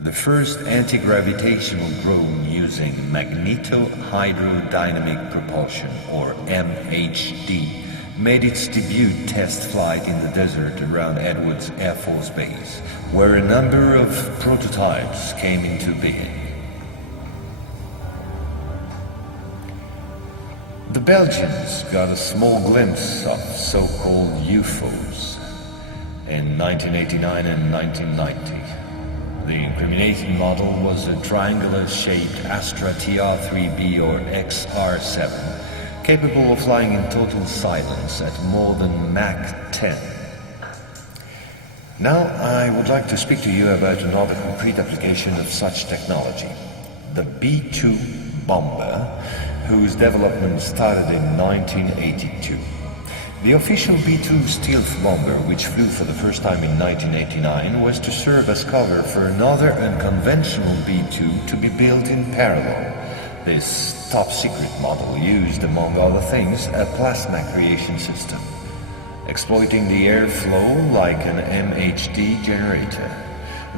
The first anti-gravitational drone using magneto-hydrodynamic propulsion, or MHD, made its debut test flight in the desert around Edwards Air Force Base, where a number of prototypes came into being. The Belgians got a small glimpse of so-called UFOs in 1989 and 1990. The incriminating model was a triangular-shaped Astra TR-3B or XR-7, capable of flying in total silence at more than Mach 10. Now I would like to speak to you about another concrete application of such technology, the B-2 bomber, whose development started in 1982. The official B-2 stealth bomber, which flew for the first time in 1989, was to serve as cover for another unconventional B-2 to be built in parallel. This top-secret model used, among other things, a plasma creation system, exploiting the airflow like an MHD generator.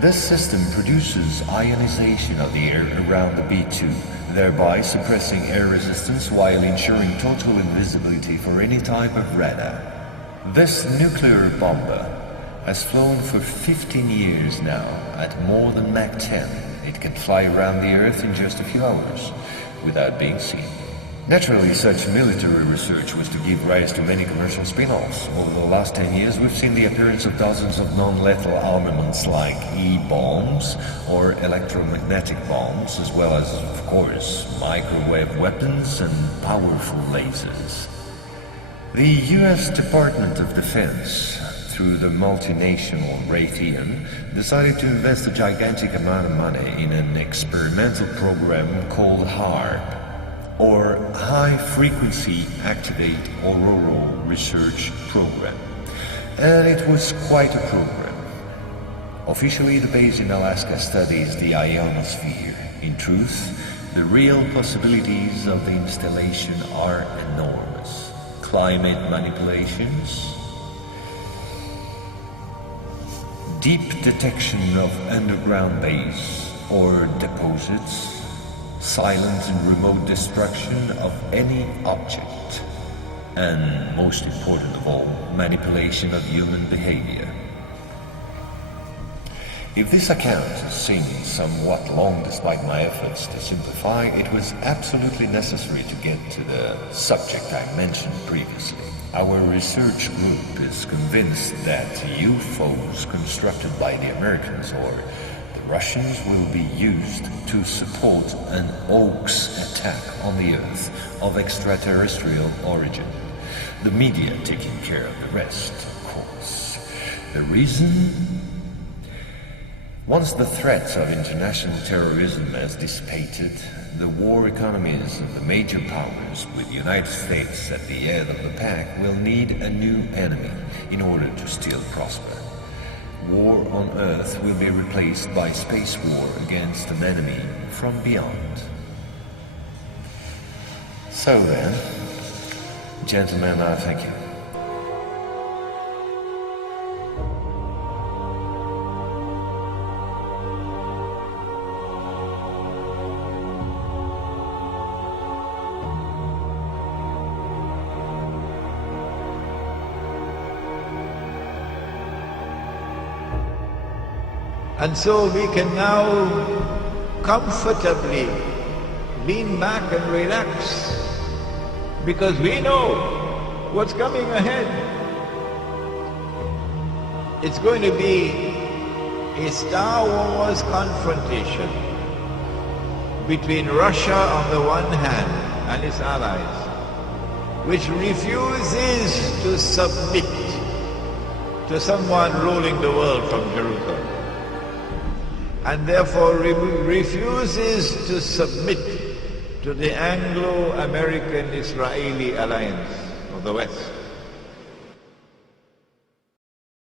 This system produces ionization of the air around the B-2, thereby suppressing air resistance while ensuring total invisibility for any type of radar. This nuclear bomber has flown for 15 years now at more than Mach 10. It can fly around the Earth in just a few hours without being seen. Naturally, such military research was to give rise to many commercial spin-offs. Over the last 10 years, we've seen the appearance of dozens of non-lethal armaments like E-bombs or electromagnetic bombs, as well as, of course, microwave weapons and powerful lasers. The US Department of Defense, through the multinational Raytheon, decided to invest a gigantic amount of money in an experimental program called HAARP, or High Frequency Activate Auroral Research Program. And it was quite a program. Officially, the base in Alaska studies the ionosphere. In truth, the real possibilities of the installation are enormous. Climate manipulations, deep detection of underground base or deposits, silent and remote destruction of any object, and most important of all, manipulation of human behavior. If this account seems somewhat long despite my efforts to simplify, it was absolutely necessary to get to the subject I mentioned previously. Our research group is convinced that UFOs constructed by the Americans or Russians will be used to support an hoax attack on the Earth of extraterrestrial origin. The media taking care of the rest, of course. The reason? Once the threats of international terrorism has dissipated, the war economies of the major powers, with the United States at the head of the pack, will need a new enemy in order to still prosper. War on Earth will be replaced by space war against an enemy from beyond. So then, gentlemen, I thank you. And so we can now comfortably lean back and relax, because we know what's coming ahead. It's going to be a Star Wars confrontation between Russia on the one hand and its allies, which refuses to submit to someone ruling the world from Jerusalem, and therefore refuses to submit to the Anglo-American-Israeli alliance of the West.